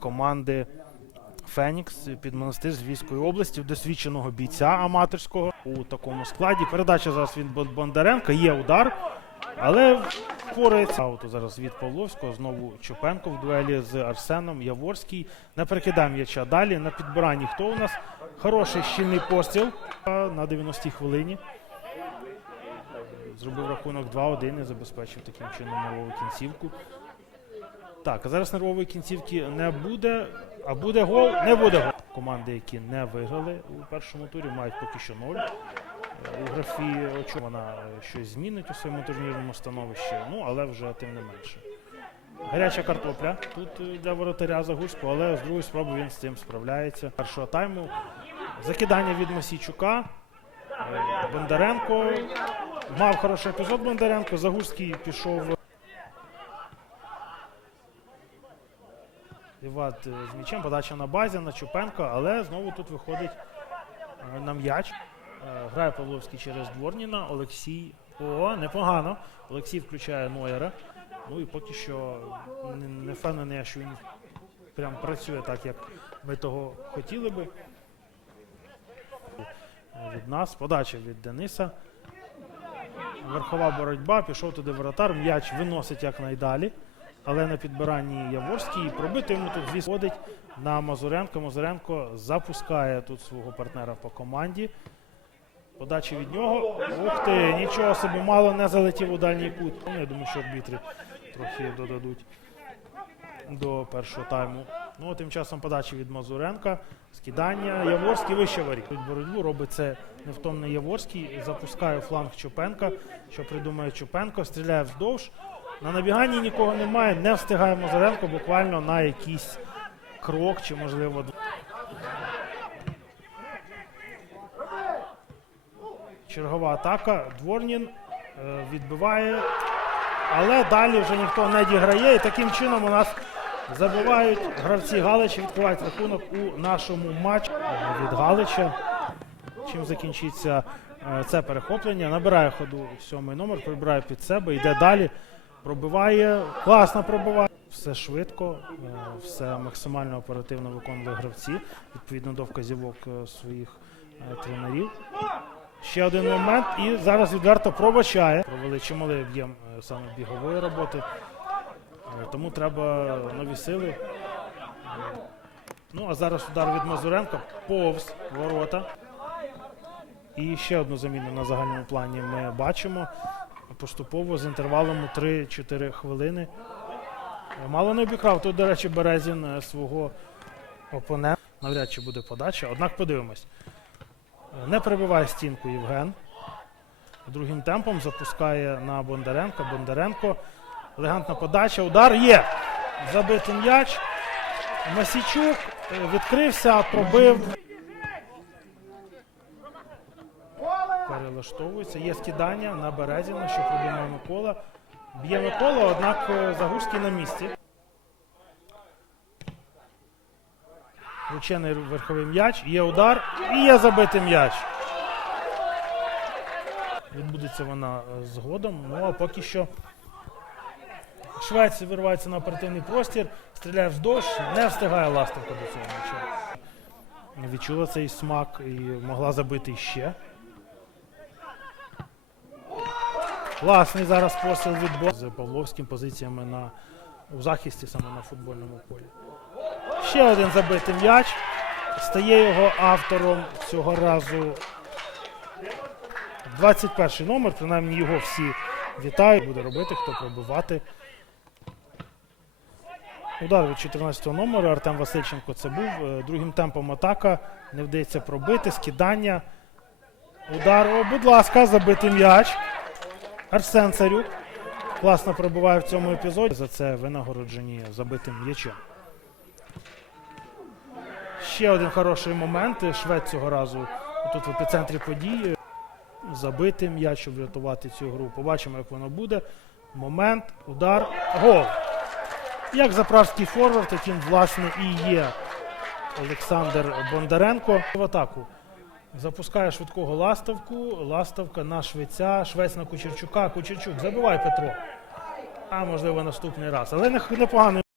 команди Фенікс під монастир з Львівської області, досвідченого бійця аматорського у такому складі. Передача зараз від Бондаренка, є удар, але впорається. Ауту зараз від Павловського. Знову Чупенко в дуелі з Арсеном. Яворський. Не перекидає м'яча далі. На підбиранні хто у нас? Хороший щільний постріл на 90-й хвилині. Зробив рахунок 2-1 і забезпечив таким чином нервову кінцівку. Так, а зараз нервової кінцівки не буде. А буде гол? Не буде гол. Команди, які не виграли у першому турі, мають поки що ноль. Е, У графі очо вона е, щось змінить у своєму турнірному становищі, ну але вже тим не менше. Гаряча картопля тут е, для воротаря Загурського, але з другої спроби він з цим справляється. Першого тайму. Закидання від Масійчука. Бондаренко. Мав хороший епізод Бондаренко. Загурський пішов. Іват е, з м'ячем, подача на базі, на Чупенка, але знову тут виходить е, на м'яч. Е, Грає Павловський через Дворніна. Олексій. О, непогано. Олексій включає Нойера. Ну і поки що не, не впевнений, що він прям працює так, як ми того хотіли би. Від нас. Подача від Дениса. Верхова боротьба, пішов туди воротар, м'яч виносить якнайдалі. Але на підбиранні Яворський пробити йому тут звісно ходить на Мазуренко. Мазуренко запускає тут свого партнера по команді. Подача від нього. Ух ти, нічого собі, мало не залетів у дальній кут. Ну, я думаю, що арбітри трохи додадуть до першого тайму. Ну, тим часом подача від Мазуренка. Скидання. Яворський вище. Тут боротьбу робить це невтомний Яворський. Запускає фланг Чупенка. Що придумає Чупенко, стріляє вздовж. На набіганні нікого немає, не встигає Мазуренко буквально на якийсь крок чи, можливо, чергова атака. Дворнін е, відбиває, але далі вже ніхто не діграє. І таким чином у нас забивають гравці Галича, відкривають рахунок у нашому матчі від Галича. Чим закінчиться е, це перехоплення? Набирає ходу сьомий номер, прибирає під себе, йде далі, пробиває, класно пробиває. Все швидко, е, все максимально оперативно виконували гравці, відповідно до вказівок е, своїх е, тренерів. Ще один момент, і зараз відверто пробачає. Провели чималий об'єм саме бігової роботи. Тому треба нові сили. Ну а зараз удар від Мазуренка повз ворота. І ще одну заміну на загальному плані ми бачимо. Поступово з інтервалом у 3-4 хвилини. Мало не обікрав. Тут, до речі, Березін е, свого опонента. Навряд чи буде подача. Однак подивимось. Е, Не перебиває стінку Євген. Другим темпом запускає на Бондаренка. Бондаренко. Елегантна подача. Удар є. Забитий м'яч. Масічук е, відкрився, пробив. Перелаштовується. Є скидання на Березіна, що придумав Микола. Б'є Микола, однак е, Загурський на місці. Влучений верховий м'яч. Є удар і є забитий м'яч. Відбудеться вона е, згодом. Ну а поки що Швець виривається на оперативний простір, стріляє вздовж, не встигає ластовка до цього м'яча. Відчула цей смак і могла забити ще. Класний зараз посил від Бо з Павловським позиціями на, у захисті саме на футбольному полі. Ще один забитий м'яч. Стає його автором цього разу 21 номер, принаймні його всі вітають. Буде робити, хто пробивати. Удар від 14 номера. Артем Васильченко це був. Е, Другим темпом атака. Не вдається пробити. Скидання. Удар. О, будь ласка, забитий м'яч. Арсен Царюк класно пробиває в цьому епізоді. За це винагороджені забитим м'ячем. Ще один хороший момент. Швець цього разу тут в епіцентрі події. Забити м'яч, щоб врятувати цю гру. Побачимо, як воно буде. Момент, удар, гол. Як заправський форвард, яким власне і є Олександр Бондаренко в атаку. Запускає швидкого ластовку. Ластовка на швеця. Швець на Кучерчука. Кучерчук. забувай Петро. А можливо наступний раз. Але непогано.